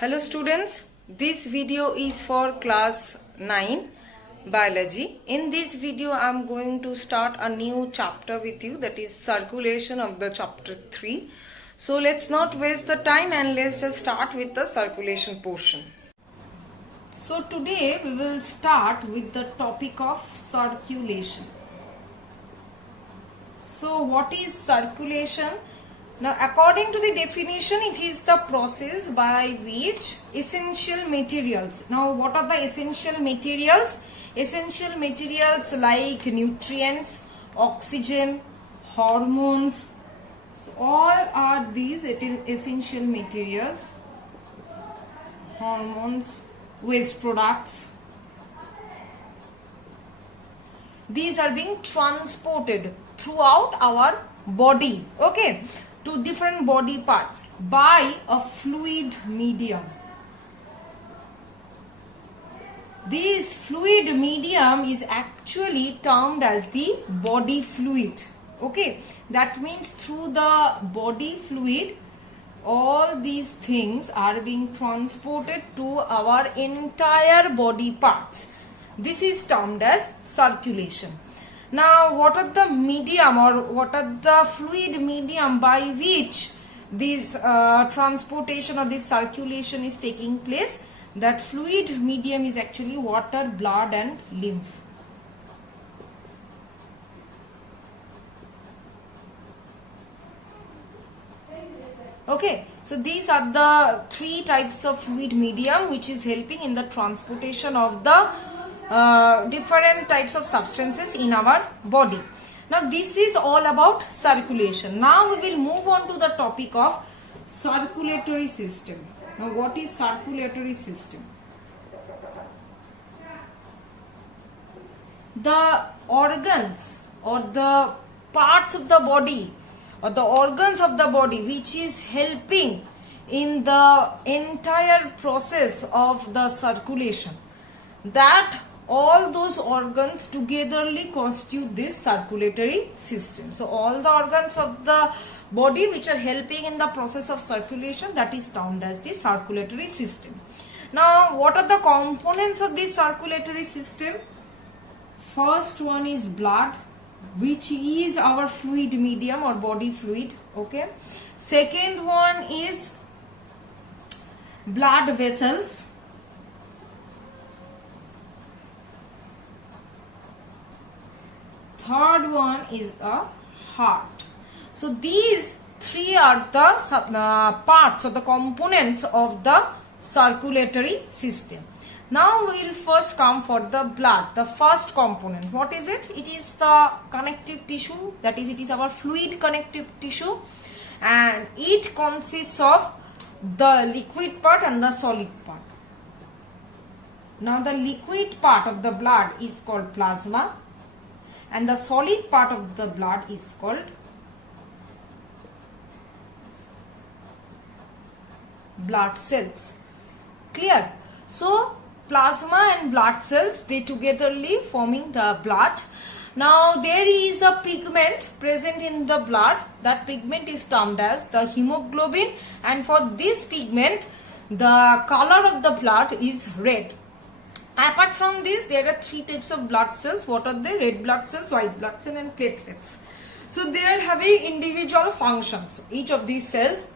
Hello students, this video is for class 9 biology. In this video I am going to start a new chapter with you, that is circulation of the chapter 3. So let's not waste the time and let's just start with the circulation portion. So today we will start with the topic of circulation. So what is circulation? Now, according to the definition, it is the process by which essential materials. Now, what are the essential materials? Essential materials like nutrients, oxygen, hormones. So, all are these essential materials. Hormones, waste products. These are being transported throughout our body. Okay. To different body parts by a fluid medium. This fluid medium is actually termed as the body fluid. Okay, that means through the body fluid all these things are being transported to our entire body parts. This is termed as circulation. Now, what are the medium or what are the fluid medium by which this transportation or this circulation is taking place? That fluid medium is actually water, blood and lymph. Okay, so these are the three types of fluid medium which is helping in the transportation of the different types of substances in our body. Now this is all about circulation. Now we will move on to the topic of circulatory system. Now what is circulatory system? The organs or the parts of the body or the organs of the body which is helping in the entire process of the circulation, that all those organs togetherly constitute this circulatory system. So all the organs of the body which are helping in the process of circulation, that is termed as the circulatory system. Now what are the components of this circulatory system? First one is blood, which is our fluid medium or body fluid. Okay. Second one is blood vessels. Third one is a heart. So these three are the parts or the components of the circulatory system. Now we will first come for the blood, the first component. What is it? It is the connective tissue, that is, it is our fluid connective tissue, and it consists of the liquid part and the solid part. Now the liquid part of the blood is called plasma, and the solid part of the blood is called blood cells. Clear? So plasma and blood cells, they togetherly forming the blood. Now there is a pigment present in the blood. That pigment is termed as the hemoglobin, and for this pigment the color of the blood is red. Apart from this, there are three types of blood cells. What are they? Red blood cells, white blood cells and platelets. So they are having individual functions. Each of these cells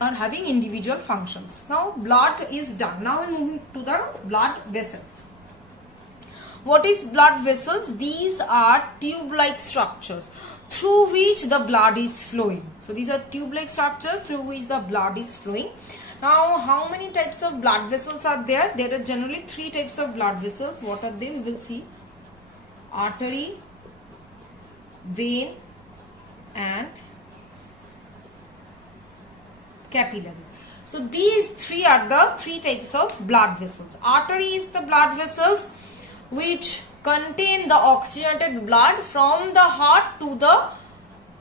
are having individual functions. Now blood is done. Now we move to the blood vessels. What is blood vessels? These are tube-like structures through which the blood is flowing. So these are tube-like structures through which the blood is flowing. Now, how many types of blood vessels are there? There are generally three types of blood vessels. What are they? We will see. Artery, vein and capillary. So these three are the three types of blood vessels. Artery is the blood vessels which contain the oxygenated blood from the heart to the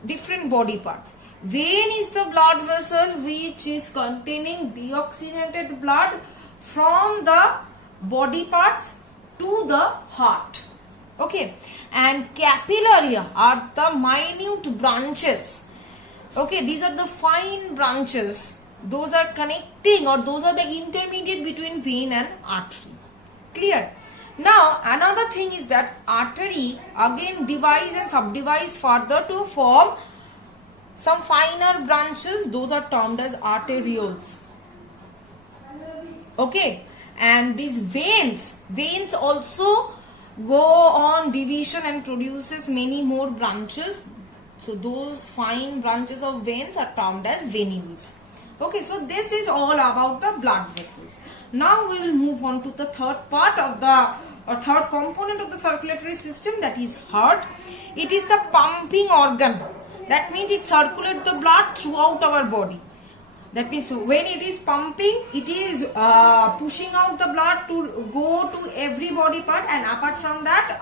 different body parts. Vein is the blood vessel which is containing deoxygenated blood from the body parts to the heart. Okay. And capillary are the minute branches. Okay. These are the fine branches Those are connecting, or those are the intermediate between vein and artery. Clear? Now another thing is that artery again divides and subdivides further to form some finer branches. Those are termed as arterioles. Okay, and these veins also go on division and produces many more branches. So those fine branches of veins are termed as venules. Okay, so this is all about the blood vessels. Now we will move on to the third part of the, or third component of the circulatory system, that is heart. It is the pumping organ. That means it circulates the blood throughout our body. That means when it is pumping, it is pushing out the blood to go to every body part, and apart from that,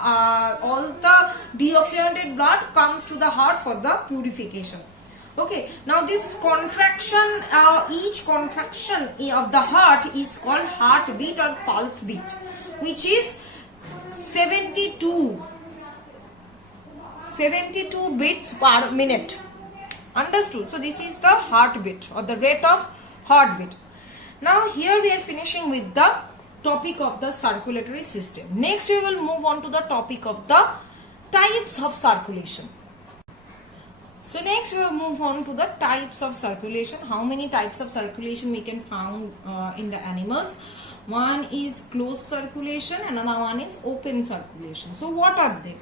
all the deoxygenated blood comes to the heart for the purification. Okay, now this contraction, each contraction of the heart is called heartbeat or pulse beat, which is 72 beats per minute. Understood? So this is the heartbeat, or the rate of heartbeat. Now here we are finishing with the topic of the circulatory system. Next we will move on to the topic of the types of circulation. So next we will move on to the types of circulation. How many types of circulation we can find in the animals? One is closed circulation, another one is open circulation. So what are they?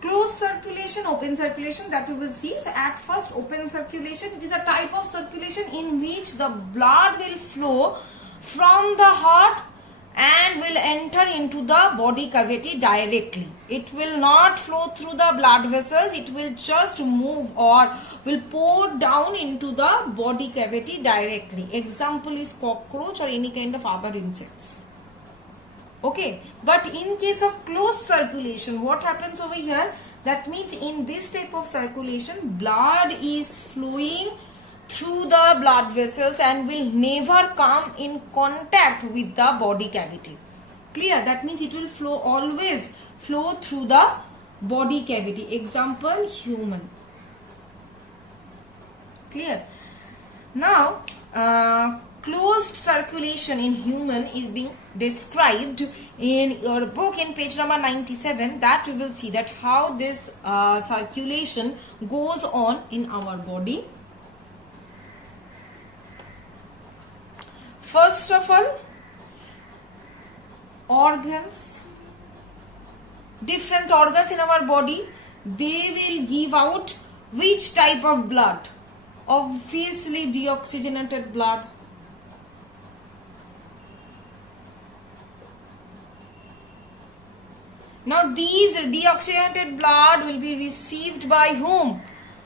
Closed circulation, open circulation, that we will see. So at first, open circulation, it is a type of circulation in which the blood will flow from the heart and will enter into the body cavity directly. It will not flow through the blood vessels, it will just move or will pour down into the body cavity directly. Example is cockroach or any kind of other insects. Okay, but in case of closed circulation, what happens over here? That means in this type of circulation, blood is flowing through the blood vessels and will never come in contact with the body cavity. Clear? That means it will flow, always flow through the body cavity. Example, human. Clear? Now, closed circulation in human is being described in your book in page number 97. That you will see that how this circulation goes on in our body. First of all, organs, different organs in our body, they will give out which type of blood? Obviously deoxygenated blood. Now these deoxygenated blood will be received by whom?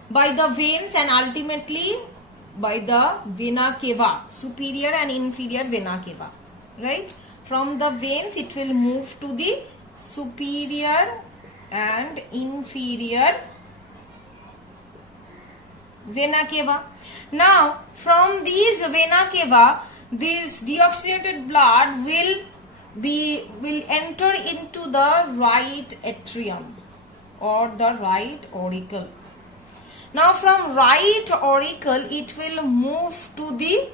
By the veins and ultimately by the vena cava, superior and inferior vena cava, right? From the veins it will move to the superior and inferior vena cava. Now from these vena cava, this deoxygenated blood will enter into the right atrium or the right auricle. Now from right auricle it will move to the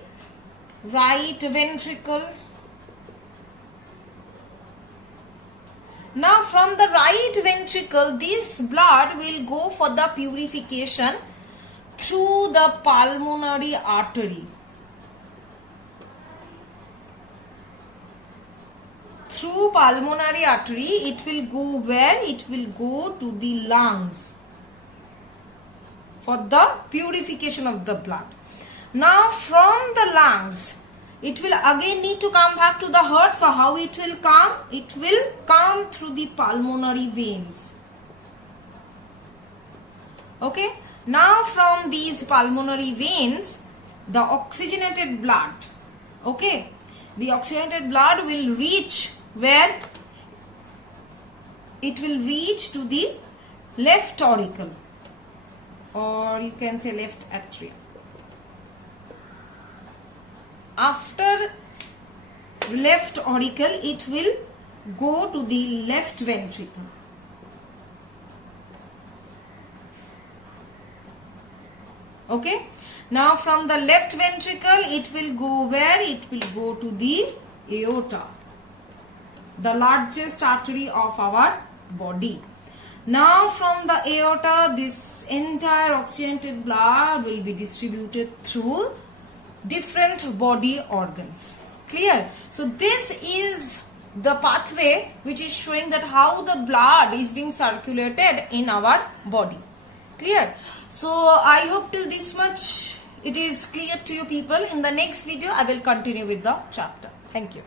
right ventricle. Now from the right ventricle this blood will go for the purification through the pulmonary artery. Through pulmonary artery it will go where? It will go to the lungs for the purification of the blood. Now from the lungs it will again need to come back to the heart. So how it will come? It will come through the pulmonary veins. Okay. Now from these pulmonary veins the oxygenated blood, okay, the oxygenated blood will reach where? It will reach to the left auricle, or you can say left atrium. After left auricle it will go to the left ventricle. Okay. Now from the left ventricle, it will go where? It will go to the aorta, the largest artery of our body. Now from the aorta, this entire oxygenated blood will be distributed through different body organs. Clear? So this is the pathway which is showing that how the blood is being circulated in our body. Clear? So I hope till this much it is clear to you people. In the next video I will continue with the chapter. Thank you.